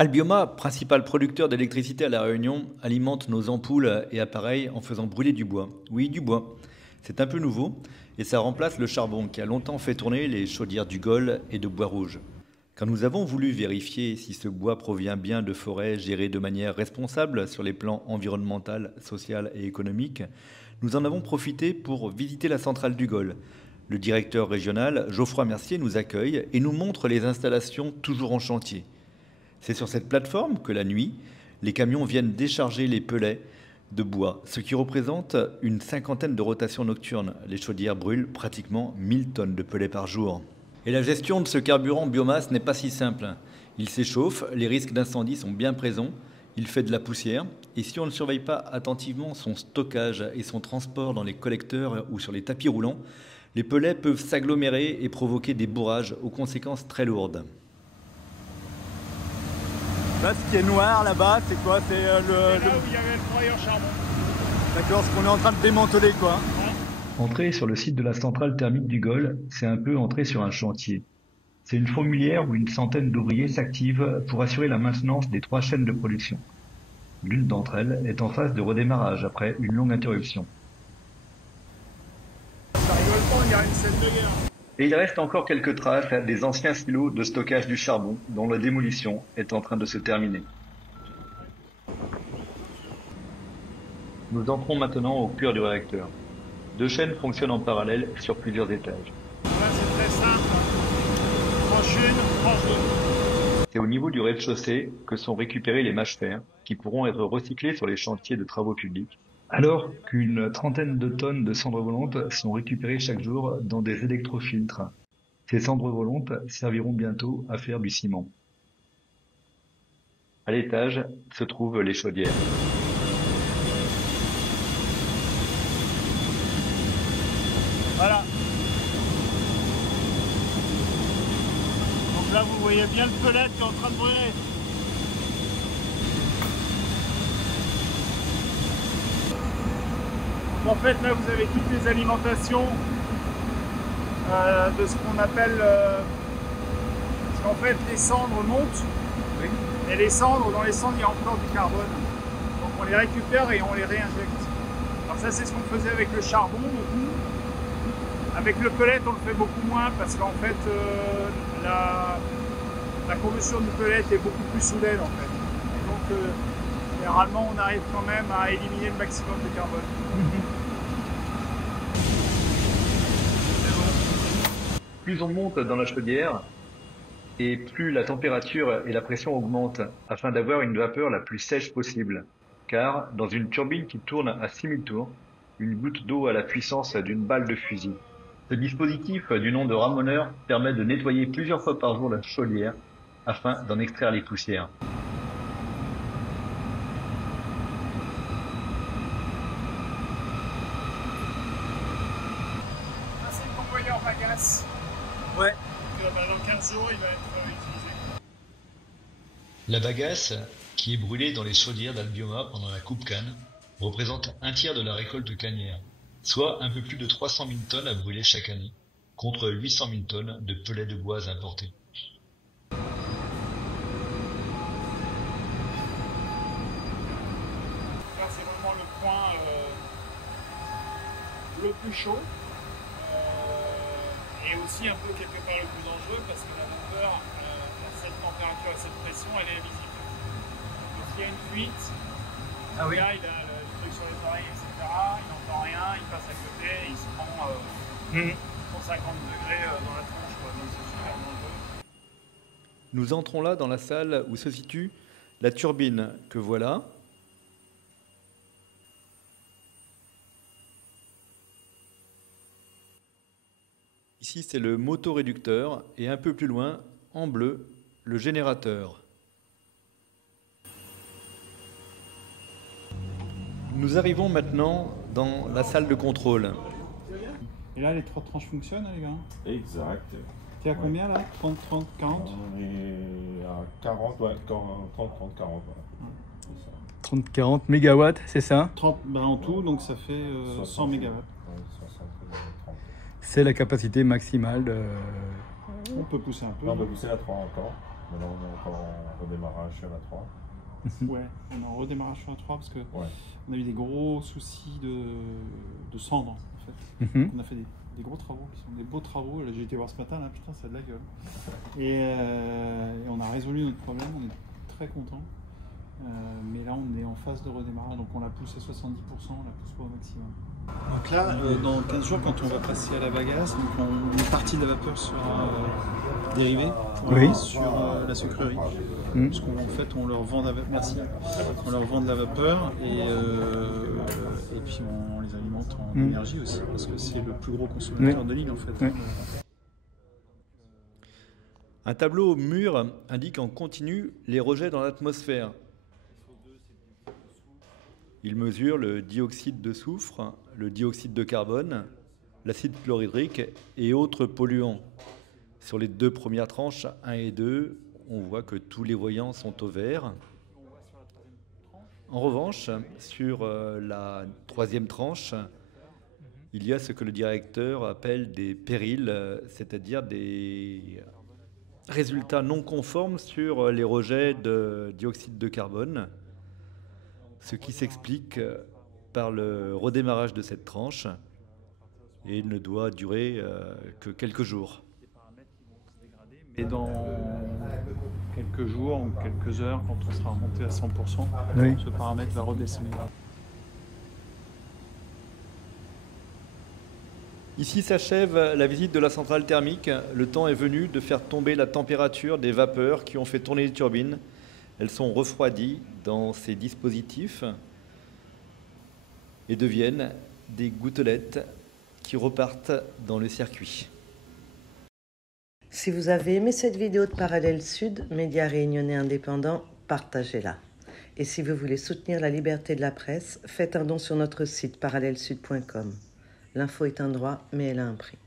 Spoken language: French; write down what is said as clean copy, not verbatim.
Albioma, principal producteur d'électricité à La Réunion, alimente nos ampoules et appareils en faisant brûler du bois. Oui, du bois. C'est un peu nouveau et ça remplace le charbon qui a longtemps fait tourner les chaudières du Gol et de bois rouge. Quand nous avons voulu vérifier si ce bois provient bien de forêts gérées de manière responsable sur les plans environnemental, social et économique, nous en avons profité pour visiter la centrale du Gol. Le directeur régional, Geoffroy Mercier, nous accueille et nous montre les installations toujours en chantier. C'est sur cette plateforme que la nuit, les camions viennent décharger les pellets de bois, ce qui représente une cinquantaine de rotations nocturnes. Les chaudières brûlent pratiquement 1000 tonnes de pellets par jour. Et la gestion de ce carburant biomasse n'est pas si simple. Il s'échauffe, les risques d'incendie sont bien présents, il fait de la poussière, et si on ne surveille pas attentivement son stockage et son transport dans les collecteurs ou sur les tapis roulants, les pellets peuvent s'agglomérer et provoquer des bourrages aux conséquences très lourdes. Là, ce qui est noir là-bas, c'est quoi? C'est là où il y avait le broyeur charbon. D'accord, ce qu'on est en train de démanteler, quoi. Ouais. Entrer sur le site de la centrale thermique du Gol, c'est un peu entrer sur un chantier. C'est une fourmilière où une centaine d'ouvriers s'activent pour assurer la maintenance des 3 chaînes de production. L'une d'entre elles est en phase de redémarrage après une longue interruption. Ça rigole pas, il y a une scène de guerre. Et il reste encore quelques traces des anciens silos de stockage du charbon dont la démolition est en train de se terminer. Nous entrons maintenant au cœur du réacteur. 2 chaînes fonctionnent en parallèle sur plusieurs étages. Là, c'est très simple. Tranche une, tranche deux. C'est au niveau du rez-de-chaussée que sont récupérés les mâches-fer qui pourront être recyclés sur les chantiers de travaux publics, alors qu'une trentaine de tonnes de cendres volantes sont récupérées chaque jour dans des électrofiltres. Ces cendres volantes serviront bientôt à faire du ciment. À l'étage se trouvent les chaudières. Voilà. Donc là, vous voyez bien le pellet qui est en train de brûler. En fait, là, vous avez toutes les alimentations de ce qu'on appelle... parce qu'en fait, les cendres montent. Oui. Et les cendres, dans les cendres, il y a encore du carbone. Donc on les récupère et on les réinjecte. Alors ça, c'est ce qu'on faisait avec le charbon, beaucoup. Avec le pellet, on le fait beaucoup moins parce qu'en fait, la combustion du pellet est beaucoup plus soudaine, en fait. Et donc, généralement, on arrive quand même à éliminer le maximum de carbone. Plus on monte dans la chaudière, et plus la température et la pression augmentent, afin d'avoir une vapeur la plus sèche possible. Car, dans une turbine qui tourne à 6000 tours, une goutte d'eau a la puissance d'une balle de fusil. Ce dispositif, du nom de ramoneur, permet de nettoyer plusieurs fois par jour la chaudière, afin d'en extraire les poussières. Ça, c'est le convoyeur bagasse. Ouais. Dans 15 jours, il va être utilisé. La bagasse, qui est brûlée dans les chaudières d'Albioma pendant la coupe canne, représente un tiers de la récolte cannière, soit un peu plus de 300 000 tonnes à brûler chaque année, contre 800 000 tonnes de pellets de bois importés. Là, c'est vraiment le point le plus chaud. Et aussi un peu quelque part le plus dangereux parce que la vapeur, à cette température, à cette pression, elle est invisible. Donc s'il y a une fuite, Ah oui. là il a le truc sur les oreilles, etc. Il n'entend rien, il passe à côté, il se prend 150 degrés dans la tronche, quoi. Donc c'est super dangereux. Nous entrons là dans la salle où se situe la turbine que voilà. Ici, c'est le motoréducteur et un peu plus loin, en bleu, le générateur. Nous arrivons maintenant dans la salle de contrôle. Et là, les 3 tranches fonctionnent, hein, les gars? Exact. T'es à combien là? 30, 30, 40? On est à 40, ouais, 30, 30, 40. Voilà. C'est ça. 30, 40 mégawatts, c'est ça? 30 en tout, donc ça fait 100 60, mégawatts. Ouais, 60, 30. C'est la capacité maximale de... On peut pousser un peu. Là, on va pousser à 3 encore. Mais là, on est encore en redémarrage. redémarrage sur la 3. Ouais, on est en redémarrage sur la 3 parce qu'on Ouais. a eu des gros soucis de cendres en fait. Donc, on a fait des gros travaux, qui sont des beaux travaux. Là, j'ai été voir ce matin, là, putain, ça a de la gueule. Et on a résolu notre problème, on est très contents. Mais là, on est en phase de redémarrage, donc on la pousse à 70%, on la pousse pas au maximum. Donc là, dans 15 jours, quand on va passer à la bagasse, donc une partie de la vapeur sera dérivée pour aller sur la sucrerie. Parce qu'en fait, on leur vend de la vapeur. Merci. On leur vend de la vapeur et puis on les alimente en énergie aussi, parce que c'est le plus gros consommateur de l'île en fait. Un tableau au mur indique en continu les rejets dans l'atmosphère. Il mesure le dioxyde de soufre, le dioxyde de carbone, l'acide chlorhydrique et autres polluants. Sur les deux premières tranches, 1 et 2, on voit que tous les voyants sont au vert. En revanche, sur la troisième tranche, il y a ce que le directeur appelle des périls, c'est-à-dire des résultats non conformes sur les rejets de dioxyde de carbone, ce qui s'explique par le redémarrage de cette tranche et ne doit durer que quelques jours. Et dans quelques jours ou quelques heures, quand on sera remonté à 100%, ce paramètre va redescendre. Ici s'achève la visite de la centrale thermique. Le temps est venu de faire tomber la température des vapeurs qui ont fait tourner les turbines. Elles sont refroidies dans ces dispositifs et deviennent des gouttelettes qui repartent dans le circuit. Si vous avez aimé cette vidéo de Parallèle Sud, média réunionnais indépendant, partagez-la. Et si vous voulez soutenir la liberté de la presse, faites un don sur notre site parallèlesud.com. L'info est un droit, mais elle a un prix.